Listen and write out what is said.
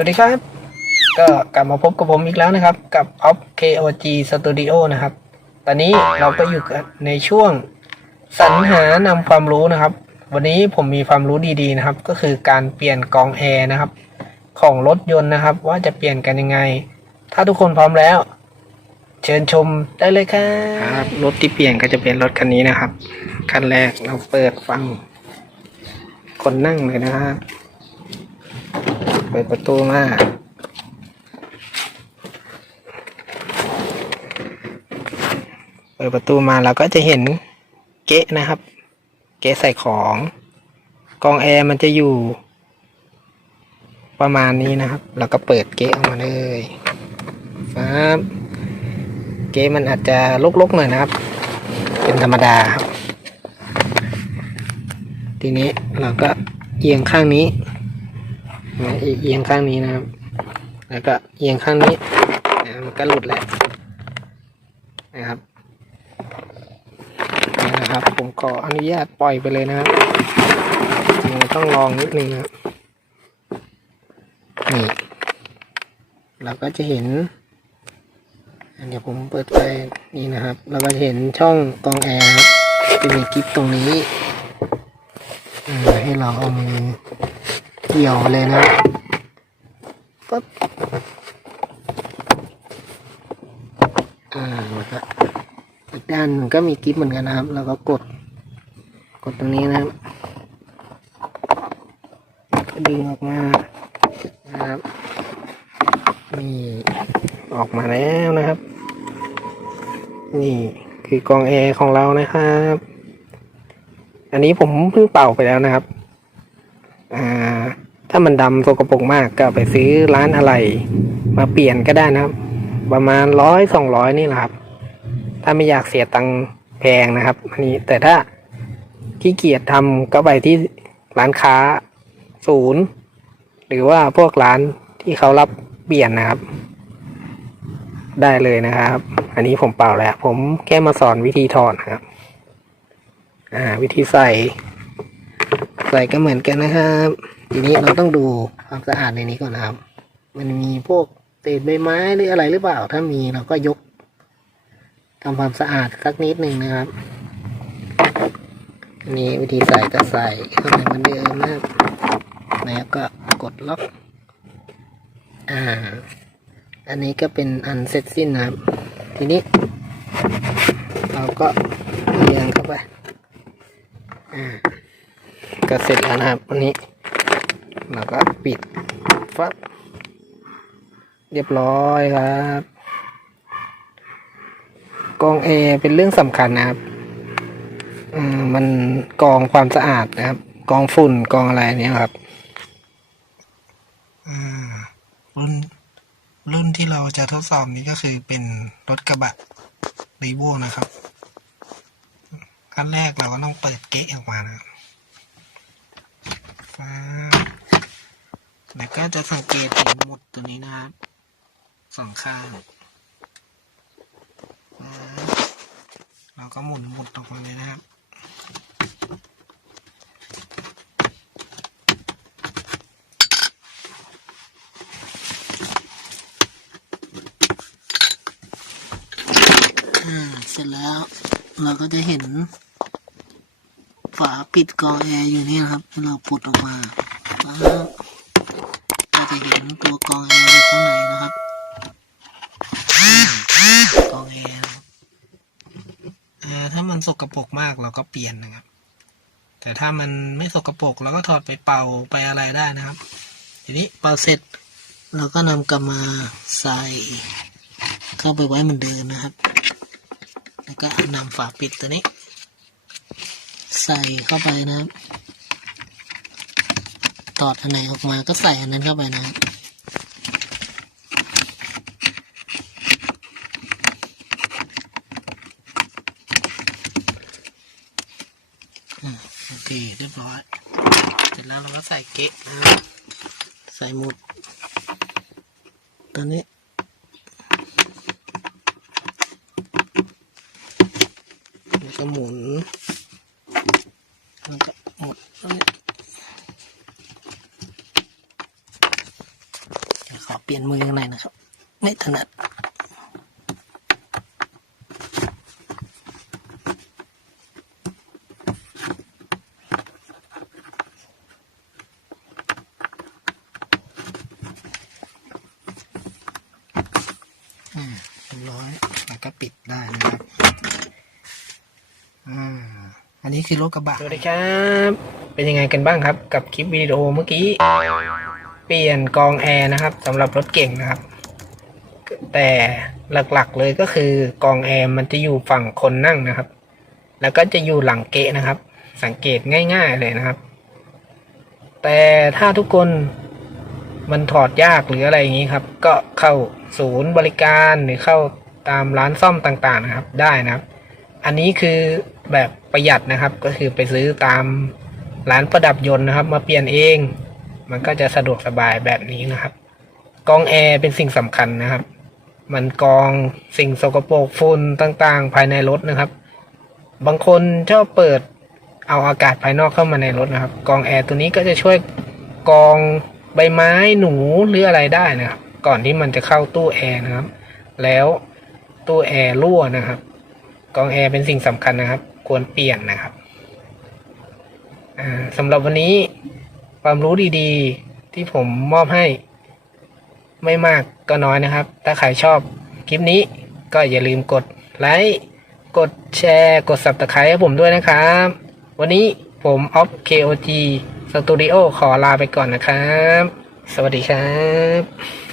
วัสดีครับ ก็กลับมาพบกับผมอีกแล้วนะครับ กับ o p KOG Studio นะครับ ตอนนี้เราก็อยู่ในช่วงสรรหานำความรู้นะครับ วันนี้ผมมีความรู้ดีๆนะครับ ก็คือการเปลี่ยนกองแอร์นะครับ ของรถยนต์นะครับ ว่าจะเปลี่ยนกันยังไง ถ้าทุกคนพร้อมแล้ว เชิญชมได้เลยครับรถที่เปลี่ยนก็จะเป็นรถคันนี้นะครับ คันแรกเราเปิดฟัง คนนั่งเลยนะครับ เปิดประตูมาเปิดประตูมาเราก็จะเห็นเก๊ะนะครับ เก๊ะใส่ของกองแอร์มันจะอยู่ ประมาณนี้นะครับแล้วก็เปิดเก๊ะออกมาเลยครับเก๊ะมันอาจจะลกๆหน่อยนะครับ เป็นธรรมดาครับ ทีนี้เราก็เอียงข้างนี้ นะเอียงข้างนี้นะครับ แล้วก็เอียงข้างนี้มันก็หลุดแล้วนะครับนี่นะครับ ผมขออนุญาตปล่อยไปเลยนะครับยังต้องลองนิดนึงนะครับนี่เราก็จะเห็นเดี๋ยวผมเปิดไฟนี่นะครับ เราก็จะเห็นช่องกองแอร์ครับจะมีกิฟตรงนี้อให้เราเอามือ เกี่ยวเลยนะปั๊บอ่าแล้วก็อีกด้านหนึ่งก็มีกิฟเหมือนกันนะครับ แล้วก็กด กดตรงนี้นะครับก็ดึงออกมานะครับนี่ออกมาแล้วนะครับ นี่คือกรองแอร์ของเรานะครับ อันนี้ผมเพิ่งเป่าไปแล้วนะครับ อ่า ถ้ามันดำสกปรกมากก็ไปซื้อร้านอะไร มาเปลี่ยนก็ได้นะครับ ประมาณร้อยสองร้อยนี่แหละครับ ถ้าไม่อยากเสียตังค์แพงนะครับอันนี้แต่ถ้าขี้เกียจทำก็ไปที่ร้านค้าศูนย์ หรือว่าพวกร้านที่เขารับเปลี่ยนนะครับ ได้เลยนะครับ อันนี้ผมเปล่าแล้ว ผมแค่มาสอนวิธีถอดนะครับ อ่า วิธีใส่ ใส่ก็เหมือนกันนะครับ ทีนี้เราต้องดูความสะอาดในนี้ก่อนนะครับ มันมีพวกเศษใบไม้หรืออะไรหรือเปล่า ถ้ามีเราก็ยกทำความสะอาดสักนิดหนึ่งนะครับอันนี้วิธีใส่ก็ใส่เข้าไปเหมือนเดิมนะครับแล้วก็กดล็อก อ่า อันนี้ก็เป็นอันเสร็จสิ้นนะครับ ทีนี้ เราก็เอียงเข้าไป อ่า ก็เสร็จแล้วนะครับวันนี้ เราก็ปิดฟับเรียบร้อยครับกองแอร์เป็นเรื่องสำคัญนะครับมันกองความสะอาดนะครับ กองฝุ่นกองอะไรเนี้ยครับรุ่นรุ่นที่เราจะทดสอบนี้ก็คือเป็นรถกระบะรีโวนะครับขั้นแรกเราก็ต้องเปิดเก๊ะออกมานะครับ แล้วก็จะสังเกตเห็นหมุดตัวนี้นะครับสองข้างฟ้าเราก็หมุนหมุดออกมาเลยนะครับอ่าเสร็จแล้ว เราก็จะเห็น ฝาปิดกองแอร์อยู่นี่นะครับเราปลดออกมาแล้ว จะเห็นตัวกองแอร์อยู่ข้างในนะครับกองแอร์ถ้ามันสกปรกมากเราก็เปลี่ยนนะครับ แต่ถ้ามันไม่สกปรกเราก็ถอดไปเป่าไปอะไรได้นะครับ ทีนี้เป่าเสร็จเราก็นำกลับมาใส่เข้าไปไว้เหมือนเดิมนะครับ แล้วก็นำฝาปิดตัวนี้ ใส่เข้าไปนะครับ ตอดอันไหนออกมาก็ใส่อันนั้นเข้าไปนะครับโอเคเรียบร้อย เสร็จแล้วเราก็ใส่เก๊ะนะครับใส่หมุดตัวนี้แล้วก็หมุนแล้วก็หมดตรงนี้ ปลี่ยนมือหน่อยนะครับ ไม่ถนัดอ่าเรียบร้อยแล้วก็ปิดได้นะครับ อ่า อันนี้คือรถกระบะ สวัสดีครับ เป็นยังไงกันบ้างครับ กับคลิปวิดีโอเมื่อกี้ เปลี่ยนกองแอร์นะครับสำหรับรถเก่งนะครับ แต่หลักๆเลยก็คือกองแอร์มันจะอยู่ฝั่งคนนั่งนะครับ แล้วก็จะอยู่หลังเกะนะครับ สังเกตง่าย ๆเลยนะครับ แต่ถ้าทุกคนมันถอดยากหรืออะไรอย่างนี้ครับ ก็เข้าศูนย์บริการหรือเข้าตามร้านซ่อมต่างๆนะครับได้นะครับ อันนี้คือแบบประหยัดนะครับก็คือไปซื้อตามร้านประดับยนต์นะครับ มาเปลี่ยนเอง มันก็จะสะดวกสบายแบบนี้นะครับ กองแอร์เป็นสิ่งสำคัญนะครับ มันกองสิ่งสกปรกฝุ่นต่างๆ ภายในรถนะครับ บางคนชอบเปิดเอาอากาศภายนอกเข้ามาในรถนะครับ กองแอร์ตัวนี้ก็จะช่วยกองใบไม้หนูหรืออะไรได้นะครับ ก่อนที่มันจะเข้าตู้แอร์นะครับ แล้วตู้แอร์รั่วนะครับ กองแอร์เป็นสิ่งสำคัญนะครับ ควรเปลี่ยนนะครับอ่าสำหรับวันนี้ ความรู้ดีๆ ที่ผมมอบให้ ไม่มากก็น้อยนะครับ ถ้าใครชอบคลิปนี้ก็อย่าลืมกดไลค์กดแชร์กด subscribe ให้ผมด้วยนะครับ วันนี้ผมออฟ KOG Studio ขอลาไปก่อนนะครับ สวัสดีครับ